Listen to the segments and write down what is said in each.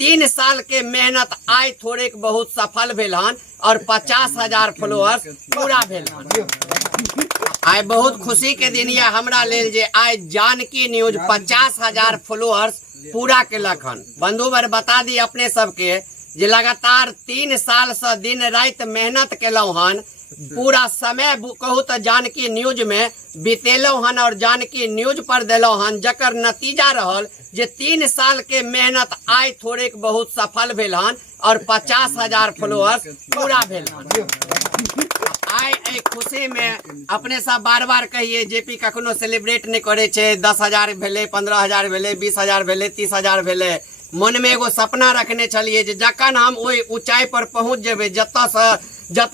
3 साल के मेहनत आय थोड़े बहुत सफल भेल हन और 50,000 फॉलोअर्स पूरा भेल हन। आय बहुत खुशी के दिन या हमरा लेल जे आय जानकी न्यूज 50,000 फॉलोअर्स पूरा केलक हन। बंधुवर बता दी अपने सबके जे लगातार 3 साल से दिन रात मेहनत केलहुं हन, पूरा समय कहू तो जानकी न्यूज में बितेलहुं हन और जानकी न्यूज पर दिलहुं हन, जकर नतीजा रहल जे 3 साल के मेहनत आय थोड़े बहुत सफल भेल हन और 50,000 फॉलोअर्स पूरा भेल हन। आय खुशी में अपने सब बार बार कहिए जेपी कखनो सेलिब्रेट नहीं करे छे। 10,000 भेले, 15,000 भेले, 20,000 भेले, 30,000 भेले। मन में एगो सपना रखने चलिए जे जखन हम ओई ऊंचाई पर पहुंच जेबे, जत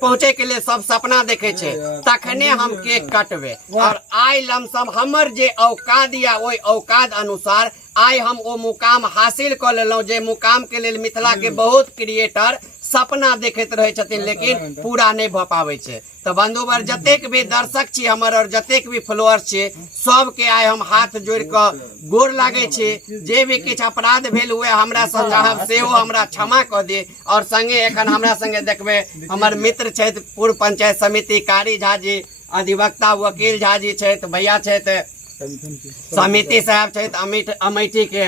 पहुंचे के लिए सब सपना देखे छे, तखने हम केक कटबे। और आय लमसम हमर जे औकात या ओई औकात अनुसार आय हम ओ मुकाम हासिल कर लेलहुं, जे मुकाम के लिए मिथिला के बहुत क्रिएटर सपना देखते रहे छथिन लेकिन पूरा नहीं भ पावे छे। तो बंधुवर जतेक भी दर्शक छी हमर और जतेक भी फॉलोअर्स छे, सबके आय हम हाथ जोड़ के गोर लागे छे। जे भी किछ अपराध भेल हुए हमरा से चाहब सेहो हमरा क्षमा क दे। और संगे एखन हमरा संगे देखबे हमर मित्र छथि पूर्व पंचायत समिति कारी झा जी, अधिवक्ता वकील झा जी छथि, भैया छथि समिति साहब छथि अमेठी के,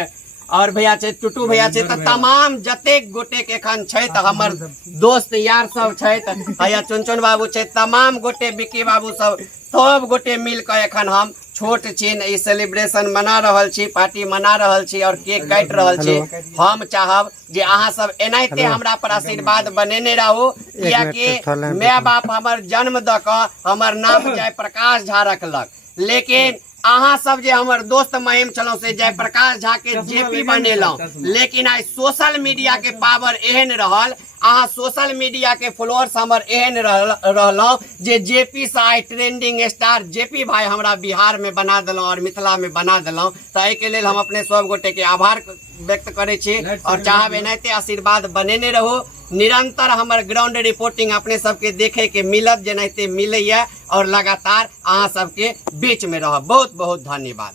और भैया छे टुटू भैया छे, तमाम जतेक गोटे के एखन छे, हमर दोस्त यार सब छे, भैया चुनचुन बाबू छे, तमाम गोटे बिक्की बाबू सब गोटे मिल के एखन हम छोट छीन ई सेलिब्रेशन मना रहल छी, पार्टी मना रहल छी और केक काट रहल छी। हम चाहब जे अहाँ सब एनाहिते हमरा पर आशीर्वाद बनेने रहू, कियाकि माय बाप हमर जन्म द के हमर नाम जयप्रकाश झा रखलक, लेकिन अहाँ सब जे हमर दोस्त महिम छलौ से जयप्रकाश झा के जेपी बनेलौ। लेकिन आज सोशल मीडिया के पावर एहन रहल, अहाँ सोशल मीडिया के फॉलोअर्स हमर एहन रहलौ जे जेपी से आइ ट्रेंडिंग स्टार जेपी भाई हमरा बिहार में बना दिलौ और मिथिला में बना दिलौ। तो एहि के लेल हम अपने सब गोटे के आभार व्यक्त करे छी और चाहब एनाहिते आशीर्वाद बनेने रहू। निरंतर हमर ग्राउंड रिपोर्टिंग अपने सबके देखे के मिलत, जेनाहिते मिलैया और लगातार अहाँ सबके बीच में रहब। बहुत बहुत धन्यवाद।